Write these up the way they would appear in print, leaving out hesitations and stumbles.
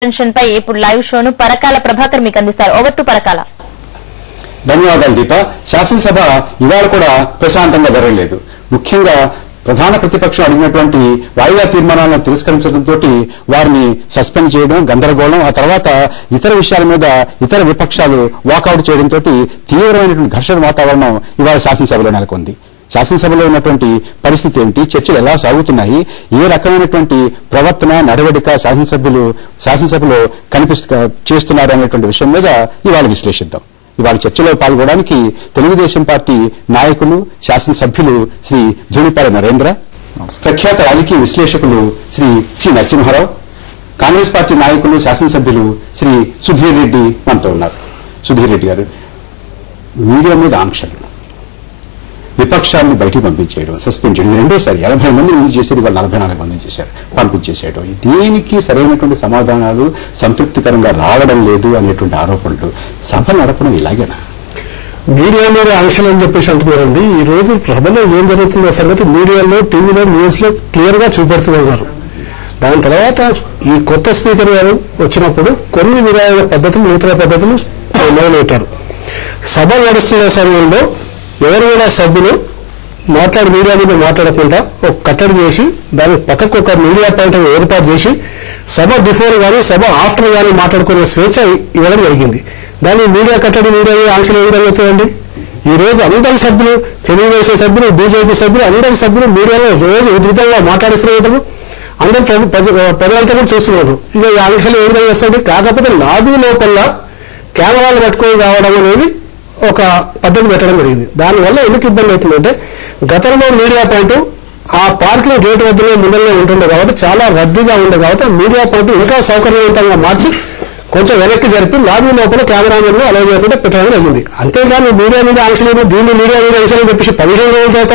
పై ఇప్పుడు లైవ్ షోను పరకాల ప్రభాకర్ మీకు అందిస్తారు. Over to Parakala. ధన్యవాదాలు దీప. శాసనసభ ఇవాళ కూడా ప్రశాంతంగా జరగలేదు. ముఖ్యంగా ప్రధాన ప్రతిపక్షం అడిగినటువంటి వాయిదా తీర్మానాలను తిరస్కరించడంతో వారిని సస్పెండ్ చేయడం, గందరగోళం, ఆ తర్వాత ఇతర విషయాల మీద ఇతర విపక్షాలు వాకౌట్ చేయడంతో తీవ్రమైనటువంటి ఘర్షణ వాతావరణం ఇవాళ శాసనసభలో నెలకొంది. శాసనసభలో ఉన్నటువంటి పరిస్థితి ఏమిటి, చర్చలు ఎలా సాగుతున్నాయి, ఏ రకమైనటువంటి ప్రవర్తన నడవడిక శాసనసభలో చేస్తున్నారు అనేటువంటి విషయం మీద ఇవాళ విశ్లేషిద్దాం. ఇవాళ చర్చలో పాల్గొనడానికి తెలుగుదేశం పార్టీ నాయకులు, శాసనసభ్యులు శ్రీ ధూళిపాల నరేంద్ర, ప్రఖ్యాత రాజకీయ విశ్లేషకులు శ్రీ సి నరసింహారావు, కాంగ్రెస్ పార్టీ నాయకులు, శాసనసభ్యులు శ్రీ సుధీర్ రెడ్డి మనతో ఉన్నారు. సుధీర్ రెడ్డి గారు, మీడియా మీద ఆంక్షలు, విపక్షాలను బయటికి పంపించేయడం, సస్పెండ్ చేయడం, రెండోసారి 80 మంది రిలీజ్ చేశారు, ఇవాళ 44 మందిని చేశారు, పంపించేసేయడం, దీనికి సరైనటువంటి సమాధానాలు సంతృప్తికరంగా రావడం లేదు అనేటువంటి ఆరోపణలు, సభ నడపడం ఇలాగేనా? మీడియా మీద ఆంక్షలు అని చెప్పేసి అంటున్నారండి. ఈ రోజు సభలో ఏం జరుగుతుందో సంగతి మీడియాలో, టీవీలో, న్యూస్ లో క్లియర్ గా చూపెడుతున్నారు. దాని తర్వాత ఈ కొత్త స్పీకర్ గారు వచ్చినప్పుడు కొన్ని విధాన పద్ధతులు, నూతన పద్ధతులు మొదలుపెట్టారు. సభ నడుస్తున్న సమయంలో ఎవరు కూడా సభ్యులు మీడియా మీద మాట్లాడకుండా ఒక కట్టడి చేసి దాని పక్కకు ఒక మీడియా పాయింట్ ఏర్పాటు చేసి సభ బిఫోర్ కానీ సభ ఆఫ్టర్ కానీ మాట్లాడుకునే స్వేచ్ఛ ఇవ్వడం జరిగింది. దాన్ని మీడియా కట్టడి, మీడియా ఆంక్షలు ఏ విధంగా అవుతాయండి? ఈ రోజు అందరి సభ్యులు, తెలుగుదేశం సభ్యులు, బీజేపీ సభ్యులు, అందరి సభ్యులు మీడియాలో రోజు ఉధృతంగా మాట్లాడిస్తున్నారు. అందరూ ప్రజలంతా కూడా చూస్తున్నారు. ఇక ఈ ఆంక్షలు ఏ విధంగా వస్తాయి? కాకపోతే లాబీ లోపల కెమెరాలు పట్టుకొని రావడం అనేది ఒక పద్ధతి పెట్టడం జరిగింది. దానివల్ల ఎందుకు ఇబ్బంది అవుతుందంటే, గతంలో మీడియా పాయింట్ ఆ పార్కింగ్ గేట్ వద్దనే ముందరనే ఉంటుండే కాబట్టి చాలా రద్దీగా ఉండే కాబట్టి మీడియా పాయింట్ ఇంకా సౌకర్యవంతంగా మార్చి కొంచెం వెనక్కి జరిపి లాబీ లోపల కెమెరామెన్లు అలా చేయకుండా పెట్టడం జరిగింది. అంతేగాని మీడియా మీద ఆంక్షలు, దీన్ని మీడియా మీద ఆంక్షలు చెప్పేసి 15 రోజుల తర్వాత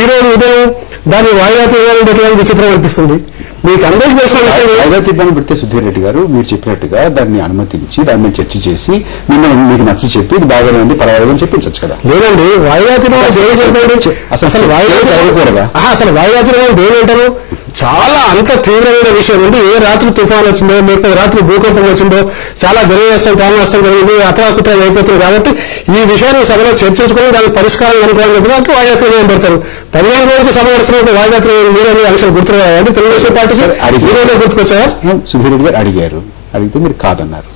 ఈ రోజు ఉదయం దాన్ని వాయిదా తీయాలని పెట్టడానికి విచిత్రం అనిపిస్తుంది. మీకు అందరికీ తెలిసిన విషయం, వాయిదా తీర్మానం పెడితే సుధీర్ రెడ్డి గారు మీరు చెప్పినట్టుగా దాన్ని అనుమతించి దాని మీద చర్చ చేసి మీకు నచ్చి చెప్పి ఇది బాగానే ఉంది, పర్వాలేదని చెప్పించచ్చు కదా. లేదండి, వాయిదా తీర్మానం అసలు వాయిదా తీర్మానం దేనింటారు? చాలా అంత తీవ్రమైన విషయం అండి. ఏ రాత్రి తుఫాన్ వచ్చిందో, లేకపోతే రాత్రి భూకంపం వచ్చిందో, చాలా జననష్టం, ప్రాణ నష్టం జరిగింది, అతలాకుతలం అయిపోతుంది కాబట్టి ఈ విషయాన్ని సభలో చర్చించుకొని దానికి పరిష్కారం కనుక్కోవాలని దానికి వాయిదా తీర్మానం పెడతారు. 15 రోజులు సభ నడుస్తున్నప్పుడు వాయిదా తీర్మానం మీద అంశాలు గుర్తురాయండి. తెలుగుదేశం పార్టీ గుర్తుకొచ్చారా? సుధీర్ రెడ్డి గారు అడిగితే మీరు కాదన్నారు.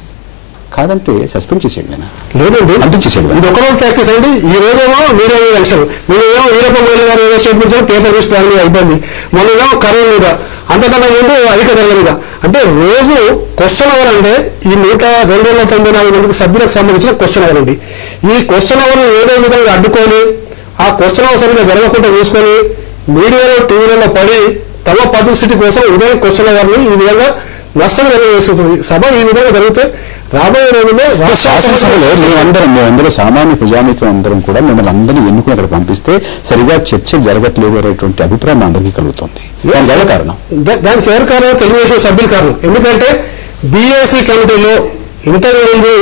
కాదంటే సస్పెండ్ చేసేయండి. లేదండి, పంపించేసేయండి. ఇది ఒక రోజు ప్రాక్టీస్ అండి. ఈ రోజేమో మీడియా మీద అంశాలు, మీరేమో వీరప్ప మొయిల్ గారు ఏదో స్టేట్మెంట్ పేపర్ చూసి దాని మీద ఇబ్బంది, మొన్నగా కరోనా మీద, అంతకన్నా ముందు అధిక ధరల మీద. అంటే రోజు క్వశ్చన్ అవర్ అంటే ఈ 294 మందికి సభ్యులకు సంబంధించిన క్వశ్చన్ అవర్ అండి. ఈ క్వశ్చన్ అవర్ ఏదో విధంగా అడ్డుకొని ఆ క్వశ్చన్ అవర్ సరిగ్గా జరగకుండా చూసుకొని మీడియాలో, టీవీలలో పడి తమ పబ్లిసిటీ కోసం ఉదయం క్వశ్చన్ అవర్ని ఈ విధంగా నష్టం జరిగేస్తుంది. సభ ఈ విధంగా జరిగితే రాబోయే రోజుల్లో శాసనసభలో మేమందరూ సామాన్య ప్రజానీకం అందరం కూడా మిమ్మల్ని అందరినీ ఎన్నుకుని అక్కడ పంపిస్తే సరిగా చర్చ జరగట్లేదు అనేటువంటి అభిప్రాయం అందరికీ కలుగుతుంది. కారణం దానికి ఎవరు కారణం? తెలుగుదేశం సభ్యులు కారణం. ఎందుకంటే బీఏసీ కమిటీలో ఇంతకుముందు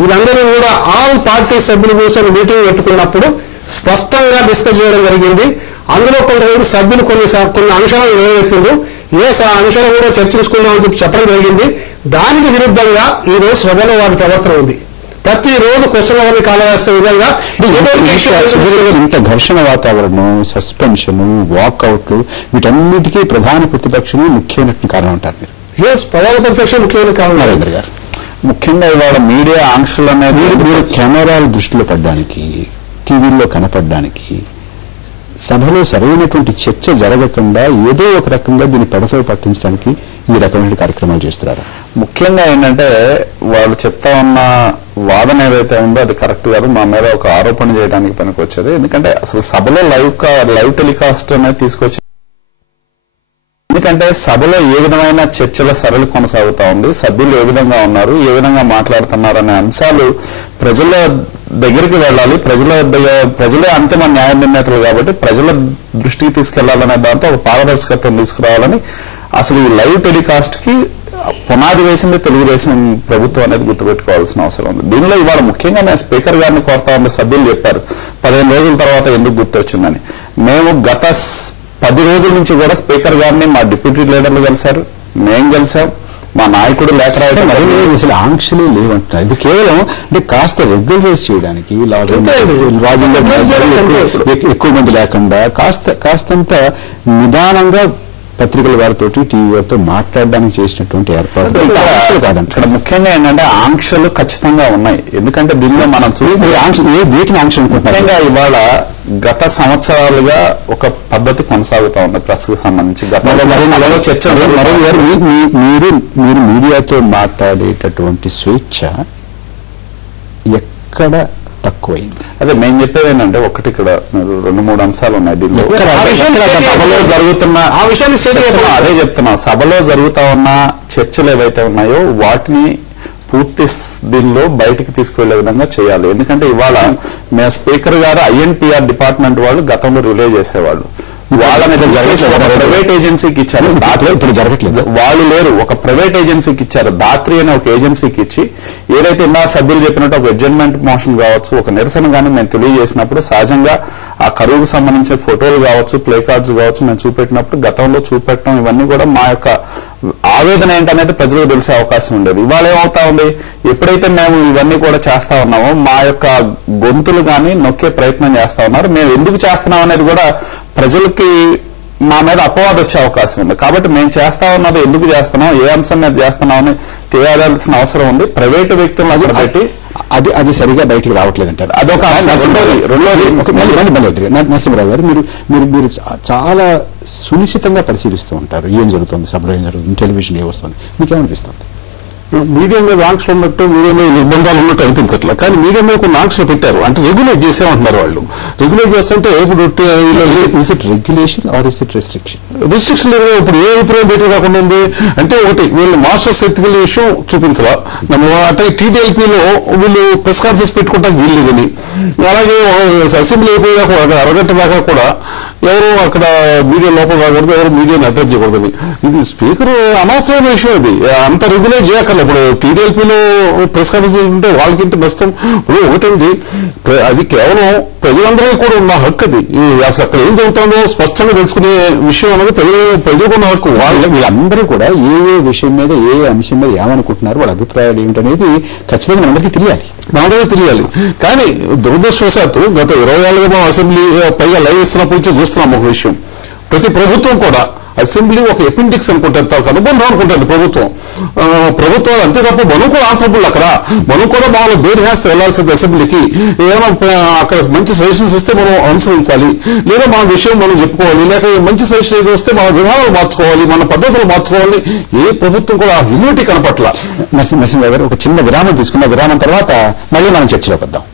వీళ్ళందరూ కూడా ఆల్ పార్టీ సభ్యులు కూర్చొని మీటింగ్ పెట్టుకున్నప్పుడు స్పష్టంగా డిస్కస్ చేయడం జరిగింది. అందులో కొంతమంది సభ్యులు కొన్ని అంశాలను నెరవేర్చిండ్రు. అంశాలు కూడా చర్చించుకుందామని చెప్పి చెప్పడం జరిగింది. దానికి విరుద్ధంగా ఈ రోజు సభలో వారి ప్రవర్తన ఉంది. ప్రతిరోజు క్వశ్చన్ అవన్నీ కాలవేస్తే విధంగా ఇంత ఘర్షణ వాతావరణం, సస్పెన్షన్, వాకౌట్లు, వీటన్నిటికీ ప్రధాన ప్రతిపక్షం ముఖ్యమైన కారణం అంటారు మీరు? ప్రధాన ప్రతిపక్షం ముఖ్యమైన కారణం. నరేంద్ర గారు, ముఖ్యంగా ఇవాళ మీడియా ఆంక్షలు అనేది మీరు కెమెరాలు దృష్టిలో పడ్డానికి, టీవీల్లో కనపడడానికి, సభలో సరైనటువంటి చర్చ జరగకుండా ఏదో ఒక రకంగా దీన్ని పెడతో పట్టించడానికి ఈ రకమైన కార్యక్రమాలు చేస్తున్నారు. ముఖ్యంగా ఏంటంటే వాళ్ళు చెప్తా ఉన్న వాదన ఏదైతే ఉందో అది కరెక్ట్ కాదు, మా మీద ఒక ఆరోపణ చేయడానికి పనికి వచ్చేది. ఎందుకంటే అసలు సభలో లైవ్ టెలికాస్ట్ అనేది తీసుకొచ్చి, ఎందుకంటే సభలో ఏ విధమైన చర్చల సరళి కొనసాగుతా ఉంది, సభ్యులు ఏ విధంగా ఉన్నారు, ఏ విధంగా మాట్లాడుతున్నారు అనే అంశాలు ప్రజల దగ్గరికి వెళ్ళాలి. ప్రజలే అంతిమ న్యాయ నిర్ణేతలు కాబట్టి ప్రజల దృష్టికి తీసుకెళ్లాలనే దాంతో ఒక పారదర్శకత్వం తీసుకురావాలని అసలు ఈ లైవ్ టెలికాస్ట్ కి పునాది వేసింది తెలుగుదేశం ప్రభుత్వం అనేది గుర్తుపెట్టుకోవాల్సిన అవసరం ఉంది. దీనిలో ఇవాళ ముఖ్యంగా నేను స్పీకర్ గారిని కోరుతా ఉన్న సభ్యులు చెప్పారు 15 రోజుల తర్వాత ఎందుకు గుర్తొచ్చిందని. మేము గత 10 రోజుల నుంచి కూడా స్పీకర్ గారిని మా డిప్యూటీ లీడర్లు కలిశారు, మేము కలిసాం, మా నాయకుడు లేఖ రాయడం అసలు ఆంక్షలే లేవంటున్నారు. ఇది కేవలం అంటే కాస్త రెగ్యులరైజ్ చేయడానికి ఎక్కువ మంది లేకుండా కాస్తంత నిదానంగా పత్రికల వారితో టీవీ వారితో మాట్లాడడానికి చేసినటువంటి ఏర్పాటు కాదంట. ఇక్కడ ముఖ్యంగా ఏంటంటే ఆంక్షలు ఖచ్చితంగా ఉన్నాయి. ఎందుకంటే దీనిలో మనం చూస్తే వీటిని ఆంక్షలు ముఖ్యంగా ఇవాళ గత సంవత్సరాలుగా ఒక పద్ధతి కొనసాగుతా ఉంది ప్రెస్ కు సంబంధించి. గతంలో చర్చలు మీరు మీడియాతో మాట్లాడేటటువంటి స్వేచ్ఛ ఎక్కడ తక్కువైంది? అదే మేము చెప్పేది ఏంటంటే ఒకటి ఇక్కడ 2-3 అంశాలు ఉన్నాయి దీనిలో. సభలో జరుగుతున్న ఆ విషయాన్ని అదే చెప్తున్నా, సభలో జరుగుతా ఉన్న చర్చలు ఏవైతే ఉన్నాయో వాటిని పూర్తి దీనిలో బయటికి తీసుకువెళ్లే విధంగా చేయాలి. ఎందుకంటే ఇవాళ మేము స్పీకర్ గారు INPR డిపార్ట్మెంట్ వాళ్ళు గతంలో రిలే చేసేవాళ్ళు. వాళ్ళని ప్రైవేట్ ఏజెన్సీకి ఇచ్చారు. ఇప్పుడు జరగట్లేదు. వాళ్ళు లేరు, ఒక ప్రైవేట్ ఏజెన్సీకి ఇచ్చారు. దాత్రి అనే ఒక ఏజెన్సీకి ఇచ్చి ఏదైతే ఇందా సభ్యులు చెప్పినట్టు ఒక అడ్జర్న్మెంట్ మోషన్ కావచ్చు, ఒక నిరసన కానీ మేము తెలియజేసినప్పుడు సహజంగా ఆ కరువుకు సంబంధించిన ఫోటోలు కావచ్చు, ప్లే కార్డ్స్ కావచ్చు మేము చూపెట్టినప్పుడు గతంలో చూపెట్టడం ఇవన్నీ కూడా మా యొక్క ఆవేదన ఏంటనేది ప్రజలకు తెలిసే అవకాశం ఉండేది. ఇవాళ ఏమవుతా ఉంది, ఎప్పుడైతే మేము ఇవన్నీ కూడా చేస్తా ఉన్నామో మా యొక్క గొంతులు కానీ నొక్కే ప్రయత్నం చేస్తా ఉన్నారు. మేము ఎందుకు చేస్తున్నాం అనేది కూడా ప్రజలకి మా మీద అపవాదం వచ్చే అవకాశం ఉంది. కాబట్టి మేము చేస్తా ఉన్నది ఎందుకు చేస్తున్నాం, ఏ అంశం మీద చేస్తున్నాం అని తెలియాల్సిన అవసరం ఉంది. ప్రైవేటు వ్యక్తులను అక్కడ పెట్టి అది సరిగా బయటికి రావట్లేదు అంటారు. అదొక నరసింహరావు గారు, మీరు చాలా సునిశ్చితంగా పరిశీలిస్తూ ఉంటారు. ఏం జరుగుతుంది సభలో, ఏం జరుగుతుంది, టెలివిజన్ ఏ వస్తుంది, మీకేమనిపిస్తుంది? మీడియా మీద ఆంక్షలు ఉన్నట్టు, మీడియా మీద నిర్బంధాలు ఉన్నట్టు అనిపించట్లే. కానీ మీడియా మీద కొన్ని ఆంక్షలు పెట్టారు, అంటే రెగ్యులేట్ చేసామంటున్నారు వాళ్ళు. రెగ్యులేట్ చేస్తుంటే ఇప్పుడు regulation or is it restriction? Restriction లేదు. ఇప్పుడు ఏ అభిప్రాయం బయట రాకుండా ఉంది అంటే, ఒకటి వీళ్ళు మాస్టర్స్ ఎత్తుకెళ్ళే విషయం చూపించరా, అంటే TDLPలో వీళ్ళు ప్రెస్ కాన్ఫరెన్స్ పెట్టుకుంటానికి వీలు లేదని, అలాగే అసెంబ్లీ అయిపోయాక అరగంట దాకా కూడా ఎవరు అక్కడ మీడియా లోపల రాకూడదు, ఎవరు మీడియాని అడ్రస్ చేయకూడదని. ఇది స్పీకర్ అనవసరమైన విషయం. అది అంత రెగ్యులేట్ చేయక్కర్లేదు. ఇప్పుడు TDLPలో ప్రెస్ కాన్ఫరెన్స్ ఉంటే వాళ్ళకింటే నష్టం. ఇప్పుడు ఒకటండి, అది కేవలం ప్రజలందరికీ కూడా ఉన్న హక్కు. అది అసలు అక్కడ ఏం జరుగుతుందో స్పష్టంగా తెలుసుకునే విషయం అనేది ప్రజలకున్న హక్కు. వీళ్ళందరూ కూడా ఏ విషయం మీద, ఏ అంశం మీద ఏమనుకుంటున్నారు, వాళ్ళ అభిప్రాయాలు ఏమిటనేది ఖచ్చితంగా మనందరికీ తెలియాలి. కానీ దురదృష్టవశాత్తు గత 20 ఏళ్ళుగా మనం అసెంబ్లీ పైగా లైవ్ ఇస్తున్నప్పటి నుంచి చూస్తున్నాం ఒక విషయం. ప్రతి ప్రభుత్వం కూడా అసెంబ్లీ ఒక ఎపెండిక్స్ అనుకుంటారు, తనకు అనుబంధం అనుకుంటుంది ప్రభుత్వాలు అంతే తప్ప మనం కూడా ఆన్సరబుల్. అక్కడ మనం కూడా మామూలు బేర్ హ్యాస్ వెళ్లాల్సింది అసెంబ్లీకి. ఏమైనా అక్కడ మంచి సజెషన్స్ వస్తే మనం అనుసరించాలి, లేదా మన విషయం మనం చెప్పుకోవాలి, లేక మంచి సజెషన్ ఏది వస్తే మన విధానాలు మార్చుకోవాలి, మన పద్ధతులు మార్చుకోవాలి. ఏ ప్రభుత్వం కూడా హ్యూమిలిటీ కనపట్ల. నరసింహరావు గారు, ఒక చిన్న విరామం తీసుకున్న విరామం తర్వాత మళ్ళీ మనం చర్చలోకి వద్దాం.